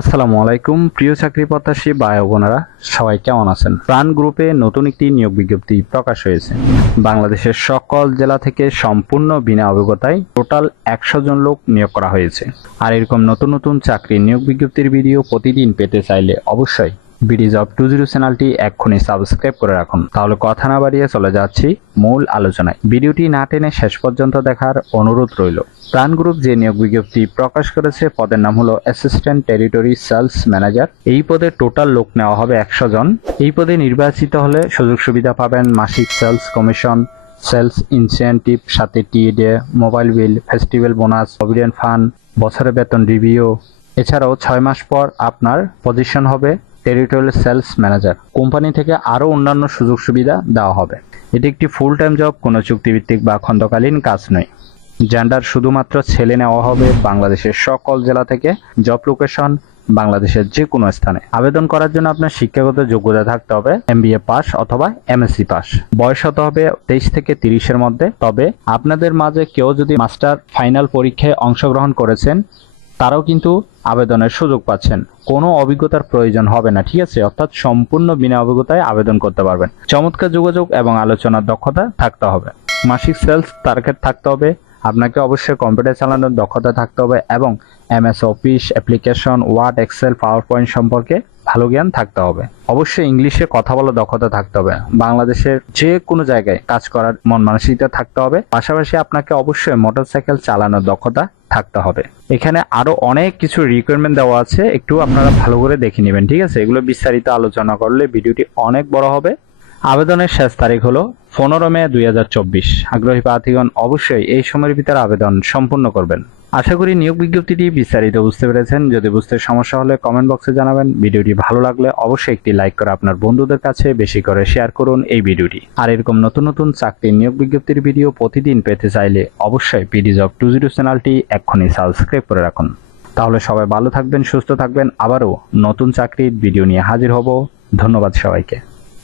আসসালামু আলাইকুম প্রিয় চাকরি প্রত্যাশী ভাই ও বোনেরা, সবাই কেমন আছেন? প্রাণ গ্রুপে নতুন একটি নিয়োগ বিজ্ঞপ্তি প্রকাশ হয়েছে। বাংলাদেশের সকল জেলা থেকে সম্পূর্ণ বিনা অভিজ্ঞতায় টোটাল 100 জন লোক নিয়োগ করা হয়েছে। আর এরকম নতুন নতুন চাকরি নিয়োগ বিজ্ঞপ্তির ভিডিও প্রতিদিন পেতে চাইলে অবশ্যই বিডি জব 20 চ্যানেলটি এক্ষুনি সাবস্ক্রাইব করে রাখুন। তাহলে কথা না বাড়িয়ে চলে যাচ্ছি মূল আলোচনায়। ভিডিওটি না টেনে শেষ পর্যন্ত দেখার অনুরোধ রইল। প্রাণ গ্রুপ যে নিয়োগ বিজ্ঞপ্তি প্রকাশ করেছে, পদের নাম হলো অ্যাসিস্ট্যান্ট টেরিটরি সেলস ম্যানেজার। এই পদে টোটাল লোক নেওয়া হবে 100 জন। এই পদে নির্বাচিত হলে সুযোগ সুবিধা পাবেন মাসিক সেলস কমিশন, সেলস ইনসেন্টিভ, সাথে টিএডে, mobile bill, festival bonus, provident fund, বছরের বেতন রিভিউ। এছাড়াও 6 মাস পর আপনার পজিশন হবে টেরিটোরিয়াল সেলস ম্যানেজার। কোম্পানি থেকে আরও অন্যান্য সুযোগ সুবিধা দেওয়া হবে। এটি একটি ফুল টাইম জব, কোনো চুক্তিভিত্তিক বা খণ্ডকালীন কাজ নয়। জেন্ডার শুধুমাত্র ছেলে নেওয়া হবে বাংলাদেশের সকল জেলা থেকে। জব লোকেশন বাংলাদেশের যে কোনো স্থানে। আবেদন করার জন্য আপনার শিক্ষাগত যোগ্যতা থাকতে হবে এমবিএ পাস অথবা এমএসসি পাস। বয়স হতে হবে 23 থেকে 30-এর মধ্যে। তবে আপনাদের মাঝে কেউ যদি মাস্টার ফাইনাল পরীক্ষায় অংশগ্রহণ করেছেন, তারাও কিন্তু আবেদনের সুযোগ পাচ্ছেন। কোনো অভিজ্ঞতার প্রয়োজন হবে না, ঠিক আছে? অর্থাৎ সম্পূর্ণ বিনা অভিজ্ঞতায় আবেদন করতে পারবেন। চমৎকার যোগাযোগ এবং আলোচনার দক্ষতা থাকতে হবে। মাসিক সেলস টার্গেট থাকতে হবে। আপনাকে অবশ্যই কম্পিউটার চালানোর দক্ষতা থাকতে হবে এবং MS Office application, Word, Excel, PowerPoint সম্পর্কে ভালো জ্ঞান থাকতে হবে। অবশ্যই ইংলিশে কথা বলার দক্ষতা থাকতে হবে। বাংলাদেশের যে কোনো জায়গায় কাজ করার মন মানসিকতা থাকতে হবে। পাশাপাশি আপনাকে অবশ্যই মোটরসাইকেল চালানোর দক্ষতা থাকতে হবে। এখানে আরো অনেক কিছু রিকোয়ারমেন্ট দেওয়া আছে, একটু আপনারা ভালো করে দেখে নেবেন, ঠিক আছে? এগুলো বিস্তারিত আলোচনা করলে ভিডিওটি অনেক বড় হবে। আবেদনের শেষ তারিখ হলো 15 মে 2024। আগ্রহী প্রার্থীগণ অবশ্যই এই সময়ের ভিতরে আবেদন সম্পূর্ণ করবেন। আশা করি নিয়োগ বিজ্ঞপ্তিটি বিস্তারিত বুঝতে পেরেছেন। যদি বুঝতে সমস্যা হলে কমেন্ট বক্সে জানাবেন। ভিডিওটি ভালো লাগলে অবশ্যই একটি লাইক করে আপনার বন্ধুদের কাছে বেশি করে শেয়ার করুন এই ভিডিওটি। আর এরকম নতুন নতুন চাকরির নিয়োগ বিজ্ঞপ্তির ভিডিও প্রতিদিন পেতে চাইলে অবশ্যই বিডি জব 20 চ্যানেলটি এক্ষুনি সাবস্ক্রাইব করে রাখুন। তাহলে সবাই ভালো থাকবেন, সুস্থ থাকবেন। আবারও নতুন চাকরির ভিডিও নিয়ে হাজির হব। ধন্যবাদ সবাইকে।